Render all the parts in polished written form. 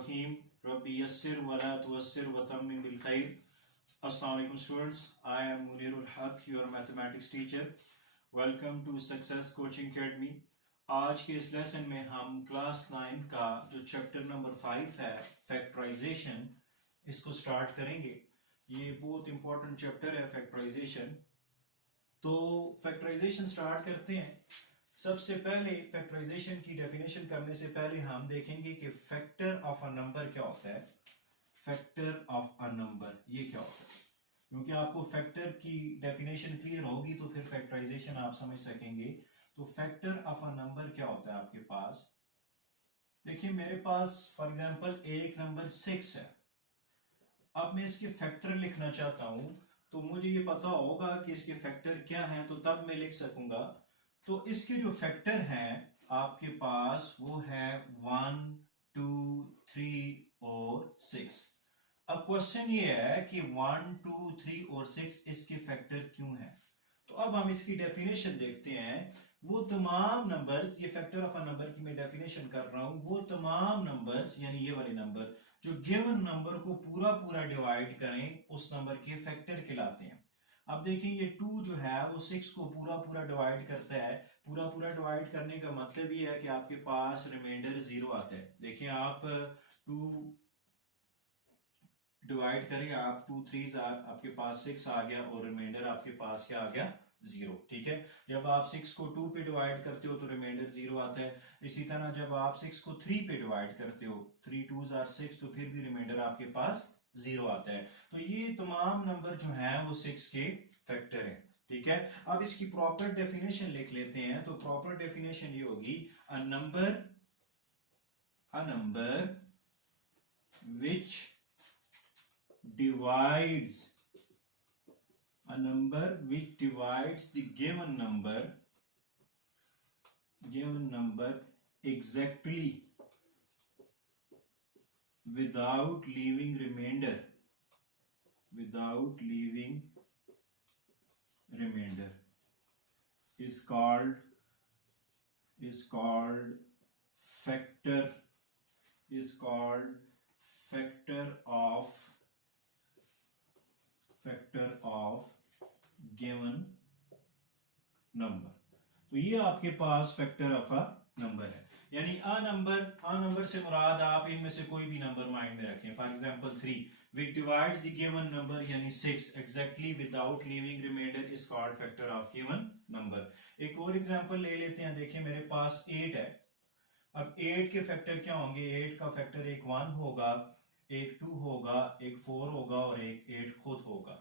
Bismillahirrahmanirrahim. Rabbi yassir wa la tuwassir wa tammin bil khair. Assalamu alaikum students. I am Munirul Haq, your mathematics teacher. Welcome to Success Coaching Academy. आज के इस lesson में हम class 9 का जो chapter number 5 है factorisation, इसको start करेंगे। ये बहुत इंपॉर्टेंट चैप्टर है फैक्टराइजेशन। तो फैक्टराइजेशन स्टार्ट करते हैं। सबसे पहले फैक्टराइजेशन की डेफिनेशन करने से पहले हम देखेंगे कि फैक्टर ऑफ अ नंबर क्या होता है। फैक्टर ऑफ अ नंबर ये क्या होता है, क्योंकि आपको फैक्टर की डेफिनेशन क्लियर होगी तो फिर फैक्टराइजेशन आप समझ सकेंगे। तो फैक्टर ऑफ अ नंबर क्या होता है आपके पास। देखिए मेरे पास फॉर एग्जांपल एक नंबर 6 है। अब मैं इसके फैक्टर लिखना चाहता हूं तो मुझे ये पता होगा कि इसके फैक्टर क्या हैं, तो तब मैं लिख सकूंगा। तो इसके जो फैक्टर हैं आपके पास वो है 1, 2, 3 और 6। अब क्वेश्चन ये है कि 1, 2, 3 और 6 इसके फैक्टर क्यों हैं। तो अब हम इसकी डेफिनेशन देखते हैं। वो तमाम नंबर्स, ये फैक्टर ऑफ अ नंबर की मैं डेफिनेशन कर रहा हूं, वो तमाम नंबर्स यानी ये वाले नंबर जो गिवन नंबर को पूरा पूरा डिवाइड करें उस नंबर के फैक्टर कहलाते हैं। अब देखिए ये 2 जो है वो 6 को पूरा पूरा डिवाइड करता है। पूरा पूरा डिवाइड करने का मतलब ये है कि आपके पास रिमाइंडर 0 आता है। देखिए आप 2 डिवाइड करें, आप 2 3 आपके पास 6 आ गया और रिमाइंडर आपके पास क्या आ गया 0। ठीक है, जब आप 6 को 2 पे डिवाइड करते हो तो रिमाइंडर 0 आता है। इसी तरह जब आप 6 को 3 पे डिवाइड करते हो, 3 2s are 6, तो फिर भी रिमाइंडर आपके पास 0 आता है। तो ये तमाम नंबर जो हैं वो 6 के फैक्टर हैं। ठीक है, अब इसकी प्रॉपर डेफिनेशन लिख लेते हैं। तो प्रॉपर डेफिनेशन ये होगी a number which divides the given number exactly without leaving remainder is called factor of given number। तो ये आपके पास फैक्टर ऑफ अ नंबर है। यानी अ नंबर से मुराद आप इनमें से कोई भी नंबर माइंड में रखें। For example 3 which divides the given number यानी 6 exactly without leaving remainder is called factor of given number। एक और एग्जांपल ले लेते हैं। देखिए मेरे पास 8 है। अब 8 के फैक्टर क्या होंगे। 8 का फैक्टर एक 1 होगा, एक 2 होगा, एक 4 होगा और एक 8 खुद होगा।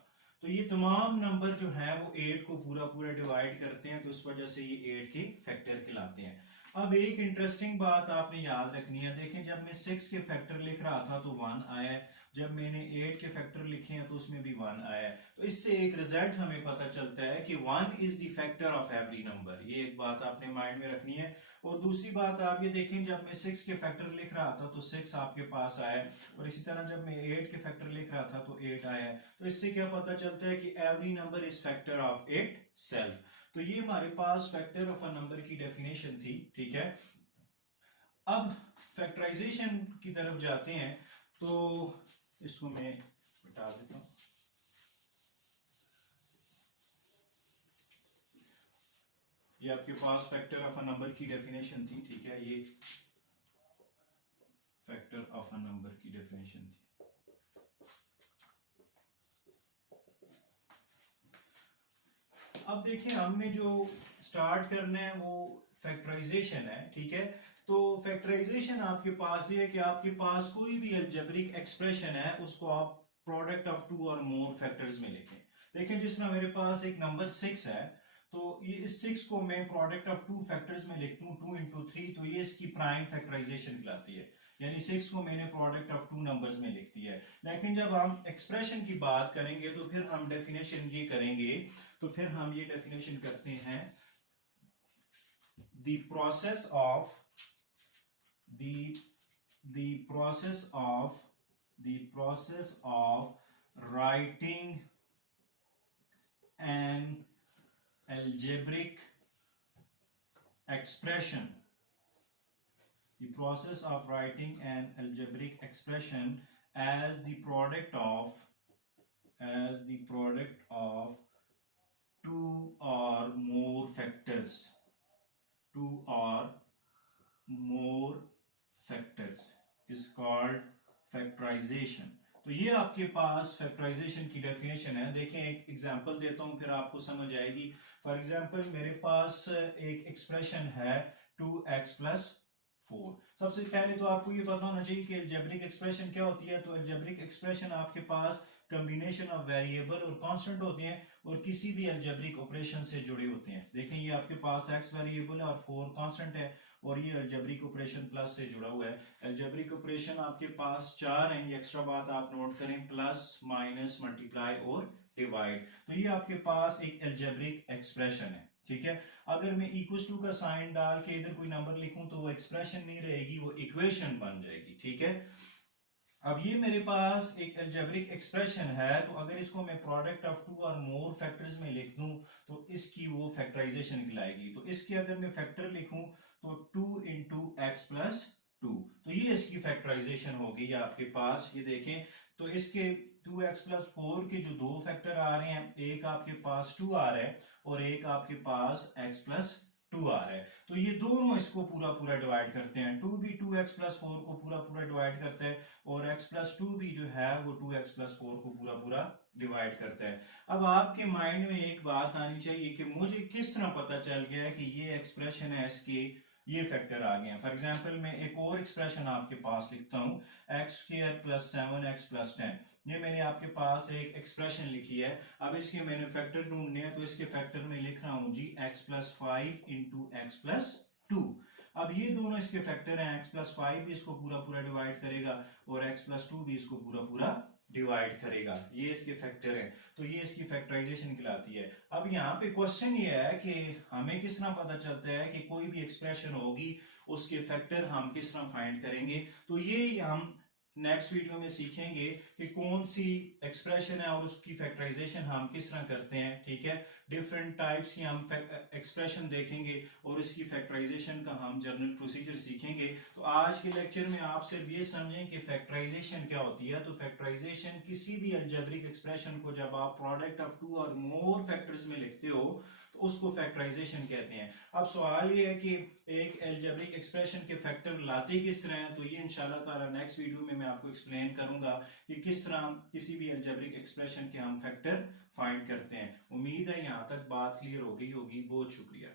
तो ये तमाम नंबर जो हैं वो 8 को पूरा पूरा डिवाइड करते हैं, तो इस वजह से ये 8 के फैक्टर कहलाते हैं। अब एक इंटरेस्टिंग बात आपने याद रखनी है। देखें जब मैं 6 के फैक्टर लिख रहा था तो 1 आया है, जब मैंने 8 के फैक्टर लिखे हैं तो उसमें भी 1 आया है। तो इससे एक रिजल्ट हमें पता चलता है कि 1 is the factor of every number. ये एक बात आपने माइंड में रखनी है। और दूसरी बात आप ये देखें, जब मैं 6 के फैक्टर लिख रहा था तो 6 आपके पास आया, और इसी तरह जब मैं 8 के फैक्टर लिख रहा था तो 8 आया। तो इससे क्या पता चलता है कि every number is factor of it self. तो ये हमारे पास फैक्टर ऑफ अ नंबर की डेफिनेशन थी। ठीक है, अब फैक्टराइजेशन की तरफ जाते हैं। तो इसको मैं हटा देता हूं। ये आपके पास फैक्टर ऑफ अ नंबर की डेफिनेशन थी। ठीक है, ये फैक्टर ऑफ अ नंबर की डेफिनेशन थी। अब देखिए हमने जो स्टार्ट करना है वो फैक्टराइजेशन है। ठीक है, तो फैक्टराइजेशन आपके पास ये है कि आपके पास कोई भी अलजेब्रिक एक्सप्रेशन है उसको आप प्रोडक्ट ऑफ 2 और मोर फैक्टर्स में लिखें। देखें जिस तरह मेरे पास एक नंबर 6 है, तो ये इस 6 को मैं प्रोडक्ट ऑफ 2 फैक्टर्स में लिखता हूं, 2 into 3, तो ये इसकी प्राइम फैक्टराइजेशन कहलाती है। यानी 6 को मैंने प्रोडक्ट ऑफ 2 नंबर्स में लिख दिया है। लेकिन जब हम एक्सप्रेशन की बात करेंगे तो फिर हम डेफिनेशन ये करेंगे। तो फिर हम ये डेफिनेशन करते हैं, the process of writing an algebraic expression the process of writing an algebraic expression as the product of two or more factors, two or more factors is called factorization। तो ये आपके पास फैक्टराइजेशन की definition है। देखें एक example देता हूं फिर आपको समझ आएगी। फॉर एग्जांपल मेरे पास एक एक्सप्रेशन है 2x प्लस 4। सबसे पहले तो आपको ये पता होना चाहिए कि अलजेब्रिक एक्सप्रेशन क्या होती है। तो अलजेब्रिक एक्सप्रेशन आपके पास कॉम्बिनेशन ऑफ वेरिएबल और कांस्टेंट होते हैं और किसी भी अलजेब्रिक ऑपरेशन से जुड़े होते हैं। देखें ये आपके पास x वेरिएबल है और 4 कांस्टेंट है और ये अलजेब्रिक ऑपरेशन प्लस से जुड़ा हुआ है। अलजेब्रिक ऑपरेशन आपके पास 4 हैं, ये एक्स्ट्रा बात आप नोट करें, प्लस माइनस मल्टीप्लाई और डिवाइड। तो ये आपके पास एक अलजेब्रिक एक्सप्रेशन है, ठीक है। अगर मैं इक्वल टू का साइन डाल के इधर कोई नंबर लिखूं तो वो एक्सप्रेशन नहीं रहेगी, वो इक्वेशन बन जाएगी, ठीक है। अब ये मेरे पास एक अलजेब्रिक एक्सप्रेशन है, तो अगर इसको मैं प्रोडक्ट ऑफ टू और मोर फैक्टर्स में लिख दूं तो इसकी वो फैक्टराइजेशन कहलाएगी। तो इसके अगर मैं फैक्टर लिखूं तो 2 इंटू एक्स प्लस 2, तो ये इसकी फैक्टराइजेशन होगी आपके पास। ये देखें तो इसके 2x प्लस 4 के जो दो फैक्टर आ रहे हैं, एक आपके पास 2 आ रहा है और एक आपके पास x प्लस 2 आ रहा है। तो ये दोनों इसको पूरा पूरा डिवाइड करते हैं। 2 भी 2x प्लस 4 को पूरा पूरा डिवाइड करता है और x प्लस 2 भी जो है वो 2x प्लस 4 को पूरा पूरा डिवाइड करता है। अब आपके माइंड में एक बात आनी चाहिए कि मुझे किस तरह पता चल गया है कि ये एक्सप्रेशन है, इसके ये फैक्टर आ गए हैं। फॉर एग्जांपल मैं एक और एक्सप्रेशन आपके पास लिखता हूं, x square plus 7x plus 10। ये मैंने आपके पास एक एक्सप्रेशन लिखी है। अब इसके मैंने फैक्टर ढूंढने हैं, तो इसके फैक्टर में लिख रहा हूं जी x plus 5 into x plus 2। अब ये दोनों इसके फैक्टर हैं, x प्लस 5 भी इसको पूरा पूरा डिवाइड करेगा और x प्लस 2 भी इसको पूरा पूरा डिवाइड करेगा। ये इसके फैक्टर है, तो ये इसकी फैक्टराइजेशन कहलाती है। अब यहाँ पे क्वेश्चन ये है कि हमें किस तरह पता चलता है कि कोई भी एक्सप्रेशन होगी उसके फैक्टर हम किस तरह फाइंड करेंगे। तो ये हम नेक्स्ट वीडियो में सीखेंगे कि कौन सी एक्सप्रेशन है और उसकी फैक्टराइजेशन हम किस तरह करते हैं, ठीक है। डिफरेंट टाइप्स की हम एक्सप्रेशन देखेंगे और इसकी फैक्टराइजेशन का हम जनरल प्रोसीजर सीखेंगे। तो आज के लेक्चर में आप सिर्फ ये समझें कि फैक्टराइजेशन क्या होती है। तो फैक्टराइजेशन किसी भी अलजेब्रिक एक्सप्रेशन को जब आप प्रोडक्ट ऑफ टू और मोर फैक्टर्स में लिखते हो तो उसको फैक्टराइजेशन कहते हैं। अब सवाल ये है कि एक अलजेब्रिक एक्सप्रेशन के फैक्टर लाते किस तरह हैं, तो ये इंशाल्लाह ताला नेक्स्ट वीडियो में मैं आपको एक्सप्लेन करूंगा कि किस तरह किसी भी अलजेब्रिक एक्सप्रेशन के हम फैक्टर फाइंड करते हैं। उम्मीद है यहाँ तक बात क्लियर हो गई होगी। बहुत शुक्रिया।